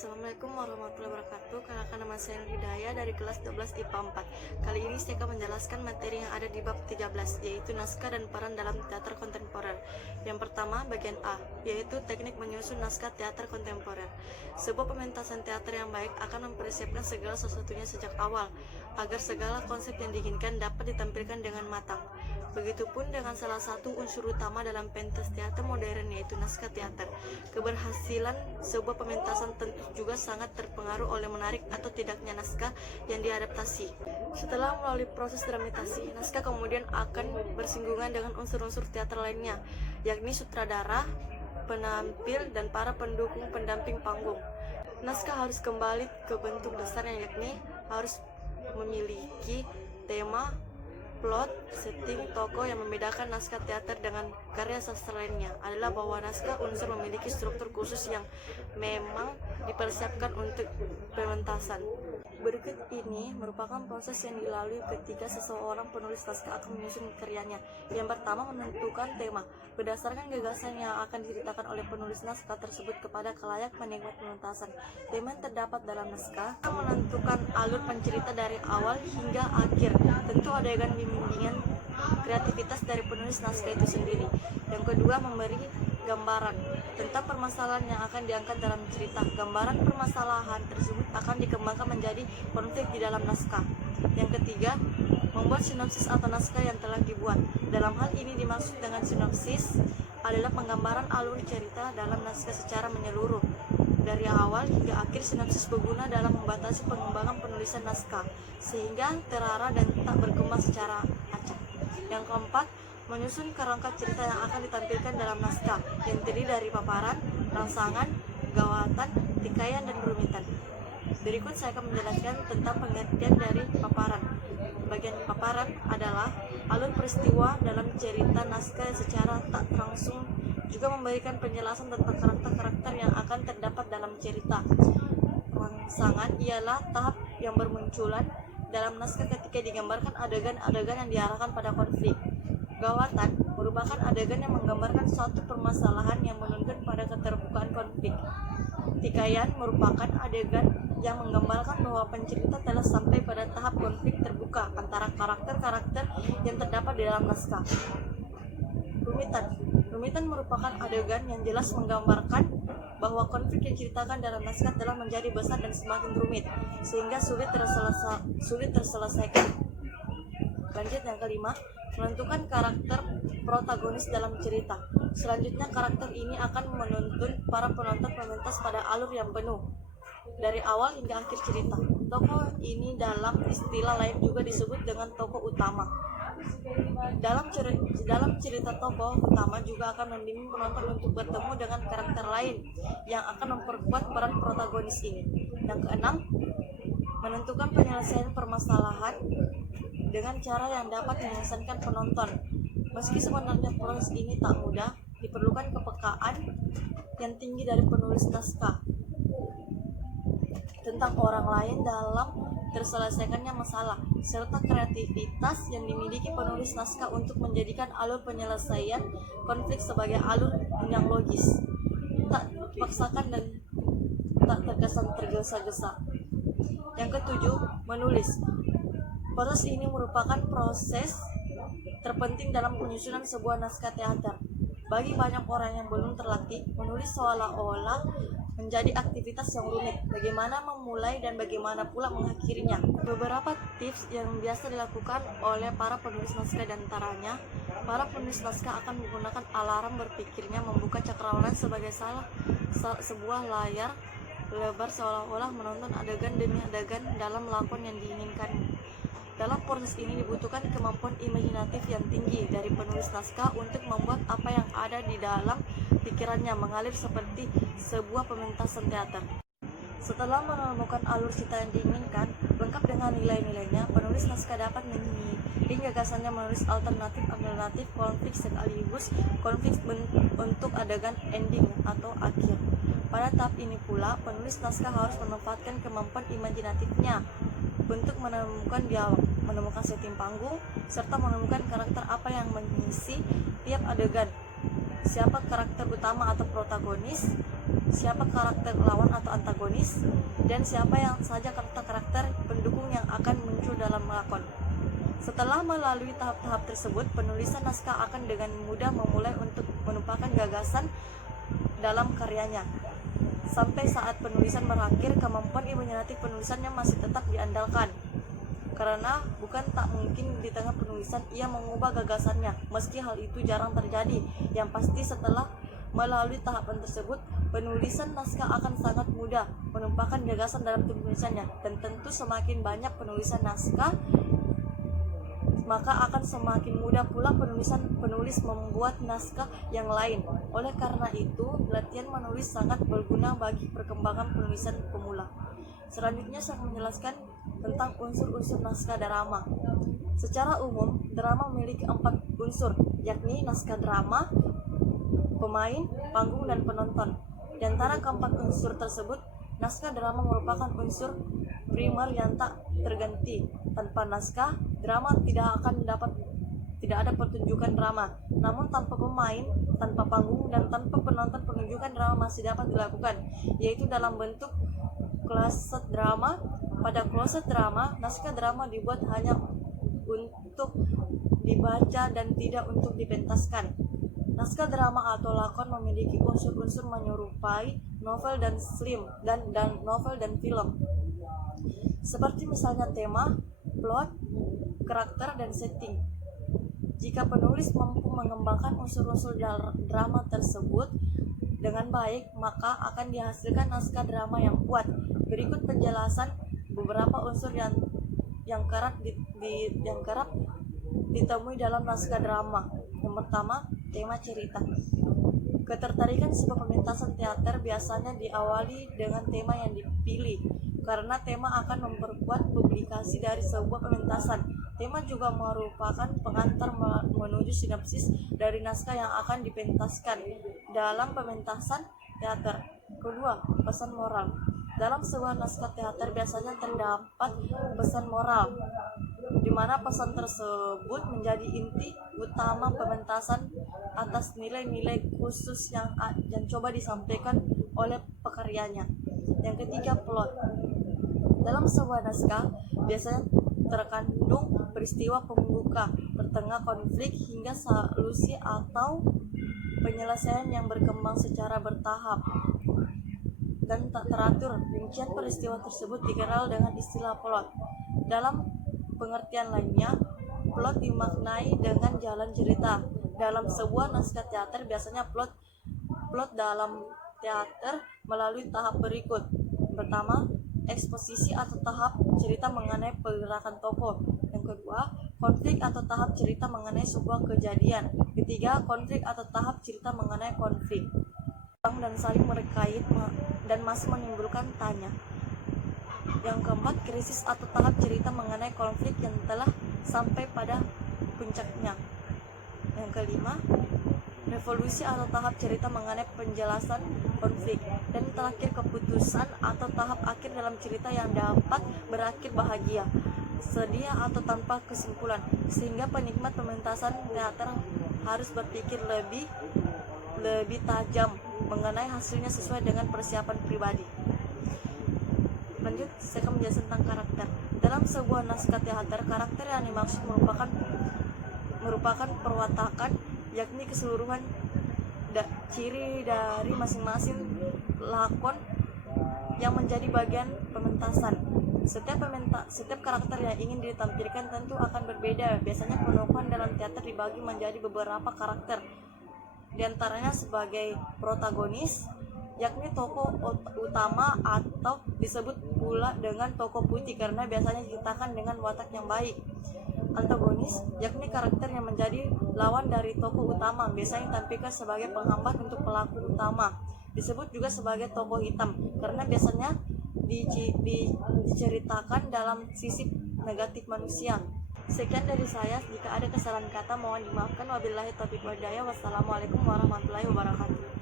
Assalamualaikum warahmatullahi wabarakatuh. Kenalkan, nama saya Nur Hidayah dari kelas 12 IPA 4. Kali ini saya akan menjelaskan materi yang ada di bab 13, yaitu naskah dan peran dalam teater kontemporer. Yang pertama, bagian A, yaitu teknik menyusun naskah teater kontemporer. Sebuah pementasan teater yang baik akan mempersiapkan segala sesuatunya sejak awal, agar segala konsep yang diinginkan dapat ditampilkan dengan matang. Begitupun dengan salah satu unsur utama dalam pentas teater modern, yaitu naskah teater. Keberhasilan sebuah pementasan tentu juga sangat terpengaruh oleh menarik atau tidaknya naskah yang diadaptasi. Setelah melalui proses dramatasi, naskah kemudian akan bersinggungan dengan unsur-unsur teater lainnya, yakni sutradara, penampil, dan para pendukung pendamping panggung. Naskah harus kembali ke bentuk dasarnya, yakni harus memiliki tema, plot, setting, tokoh. Yang membedakan naskah teater dengan karya sastra lainnya adalah bahwa naskah unsur memiliki struktur khusus yang memang dipersiapkan untuk pementasan. Berikut ini merupakan proses yang dilalui ketika seseorang penulis naskah akan menyusun karyanya. Yang pertama, menentukan tema. Berdasarkan gagasan yang akan diceritakan oleh penulis naskah tersebut kepada khalayak penikmat pementasan, tema yang terdapat dalam naskah menentukan alur pencerita dari awal hingga akhir. Tentu adegan bimbingan kreativitas dari penulis naskah itu sendiri. Yang kedua, memberi gambaran tentang permasalahan yang akan diangkat dalam cerita. Gambaran permasalahan tersebut akan dikembangkan menjadi konflik di dalam naskah. Yang ketiga, membuat sinopsis atau naskah yang telah dibuat. Dalam hal ini dimaksud dengan sinopsis adalah penggambaran alur cerita dalam naskah secara menyeluruh dari awal hingga akhir. Sinopsis berguna dalam membatasi pengembangan penulisan naskah sehingga terarah dan tak berkembang secara acak. Yang keempat, menyusun kerangka cerita yang akan ditampilkan dalam naskah yang terdiri dari paparan, rangsangan, gawatan, hikayat, dan rumitan. Berikut saya akan menjelaskan tentang pengertian dari paparan. Bagian paparan adalah alur peristiwa dalam cerita naskah secara tak langsung, juga memberikan penjelasan tentang karakter-karakter yang akan terdapat dalam cerita. Rangsangan ialah tahap yang bermunculan dalam naskah ketika digambarkan adegan-adegan yang diarahkan pada konflik. Gawatan merupakan adegan yang menggambarkan suatu permasalahan yang menuntut pada keterbukaan konflik. Hikayat merupakan adegan yang menggambarkan bahwa pencerita telah sampai pada tahap konflik terbuka antara karakter-karakter yang terdapat di dalam naskah. Rumitan merupakan adegan yang jelas menggambarkan bahwa konflik yang diceritakan dalam naskah telah menjadi besar dan semakin rumit sehingga sulit terselesaikan. Lanjut, yang kelima, menentukan karakter protagonis dalam cerita. Selanjutnya, karakter ini akan menuntun para penonton pementas pada alur yang penuh dari awal hingga akhir cerita. Tokoh ini dalam istilah lain juga disebut dengan tokoh utama. Dalam cerita, tokoh utama juga akan membimbing penonton untuk bertemu dengan karakter lain yang akan memperkuat peran protagonis ini. Yang keenam, menentukan penyelesaian permasalahan dengan cara yang dapat mengesankan penonton. Meski sebenarnya proses ini tak mudah, diperlukan kepekaan yang tinggi dari penulis naskah tentang orang lain dalam terselesaikannya masalah, serta kreativitas yang dimiliki penulis naskah untuk menjadikan alur penyelesaian konflik sebagai alur yang logis, tak dipaksakan dan tak terkesan tergesa-gesa. Yang ketujuh, menulis. Proses ini merupakan proses terpenting dalam penyusunan sebuah naskah teater. Bagi banyak orang yang belum terlatih, menulis seolah-olah menjadi aktivitas yang rumit. Bagaimana memulai dan bagaimana pula mengakhirinya? Beberapa tips yang biasa dilakukan oleh para penulis naskah, diantaranya, para penulis naskah akan menggunakan alarm berpikirnya membuka cakrawala sebagai sebuah layar lebar seolah-olah menonton adegan demi adegan dalam lakon yang diinginkan. Dalam proses ini dibutuhkan kemampuan imajinatif yang tinggi dari penulis naskah untuk membuat apa yang ada di dalam pikirannya mengalir seperti sebuah pementasan teater. Setelah menemukan alur cerita yang diinginkan, lengkap dengan nilai-nilainya, penulis naskah dapat mengiring gagasannya menulis alternatif konflik sekaligus konflik untuk adegan ending atau akhir. Pada tahap ini pula, penulis naskah harus memanfaatkan kemampuan imajinatifnya untuk menemukan dialog, menemukan setting panggung, serta menemukan karakter apa yang mengisi tiap adegan. Siapa karakter utama atau protagonis, siapa karakter lawan atau antagonis, dan siapa yang saja karakter pendukung yang akan muncul dalam lakon. Setelah melalui tahap-tahap tersebut, penulisan naskah akan dengan mudah memulai untuk menumpahkan gagasan dalam karyanya. Sampai saat penulisan berakhir, kemampuan imajinatif penulisannya masih tetap diandalkan. Karena bukan tak mungkin di tengah penulisan ia mengubah gagasannya, meski hal itu jarang terjadi. Yang pasti setelah melalui tahapan tersebut, penulisan naskah akan sangat mudah menumpahkan gagasan dalam penulisannya. Dan tentu semakin banyak penulisan naskah, maka akan semakin mudah pula penulis membuat naskah yang lain. Oleh karena itu, latihan menulis sangat berguna bagi perkembangan penulisan pemula. Selanjutnya saya akan menjelaskan tentang unsur-unsur naskah drama. Secara umum, drama memiliki 4 unsur, yakni naskah drama, pemain, panggung, dan penonton. Di antara keempat unsur tersebut, naskah drama merupakan unsur primer yang tak terganti. Tanpa naskah, drama tidak ada pertunjukan drama. Namun tanpa pemain, tanpa panggung, dan tanpa penonton, penunjukan drama masih dapat dilakukan, yaitu dalam bentuk closet drama. Pada closet drama, naskah drama dibuat hanya untuk dibaca dan tidak untuk dipentaskan. Naskah drama atau lakon memiliki unsur-unsur menyerupai novel dan novel dan film. Seperti misalnya tema, plot, karakter, dan setting. Jika penulis mampu mengembangkan unsur-unsur drama tersebut dengan baik, maka akan dihasilkan naskah drama yang kuat. Berikut penjelasan beberapa unsur yang kerap ditemui dalam naskah drama. Yang pertama, tema cerita. Ketertarikan sebuah pementasan teater biasanya diawali dengan tema yang dipilih, karena tema akan memperkuat publikasi dari sebuah pementasan. Tema juga merupakan pengantar menuju sinopsis dari naskah yang akan dipentaskan dalam pementasan teater. Kedua, pesan moral. Dalam sebuah naskah teater biasanya terdapat pesan moral, di mana pesan tersebut menjadi inti utama pementasan atas nilai-nilai khusus yang coba disampaikan oleh pekaryanya. Yang ketiga, plot. Dalam sebuah naskah biasanya terkandung peristiwa pembuka, pertengah konflik, hingga solusi atau penyelesaian yang berkembang secara bertahap dan tak teratur. Rincian peristiwa tersebut dikenal dengan istilah plot. Dalam pengertian lainnya, plot dimaknai dengan jalan cerita. Dalam sebuah naskah teater biasanya plot dalam teater melalui tahap berikut. Pertama, eksposisi atau tahap cerita mengenai pergerakan tokoh. Yang kedua, konflik atau tahap cerita mengenai sebuah kejadian. Ketiga, konflik atau tahap cerita mengenai konflik dan saling berkait dan masih menimbulkan tanya. Yang keempat, krisis atau tahap cerita mengenai konflik yang telah sampai pada puncaknya. Yang kelima, revolusi atau tahap cerita mengenai penjelasan konflik. Dan terakhir, keputusan atau tahap akhir dalam cerita yang dapat berakhir bahagia, sedia atau tanpa kesimpulan, sehingga penikmat pementasan teater harus berpikir lebih tajam mengenai hasilnya sesuai dengan persiapan pribadi. Lanjut, saya akan menjelaskan tentang karakter. Dalam sebuah naskah teater, karakter yang dimaksud merupakan perwatakan, yakni keseluruhan ciri dari masing-masing lakon yang menjadi bagian pementasan. Setiap karakter yang ingin ditampilkan tentu akan berbeda. Biasanya penokohan dalam teater dibagi menjadi beberapa karakter. Di antaranya sebagai protagonis, yakni tokoh utama, atau disebut pula dengan tokoh putih karena biasanya diceritakan dengan watak yang baik. Antagonis, yakni karakter yang menjadi lawan dari tokoh utama, biasanya ditampilkan sebagai penghambat untuk pelaku utama. Disebut juga sebagai tokoh hitam karena biasanya diceritakan dalam sisi negatif manusia. Sekian dari saya, jika ada kesalahan kata mohon dimaafkan. Wabillahi taufiq wal hidayah. Wassalamualaikum warahmatullahi wabarakatuh.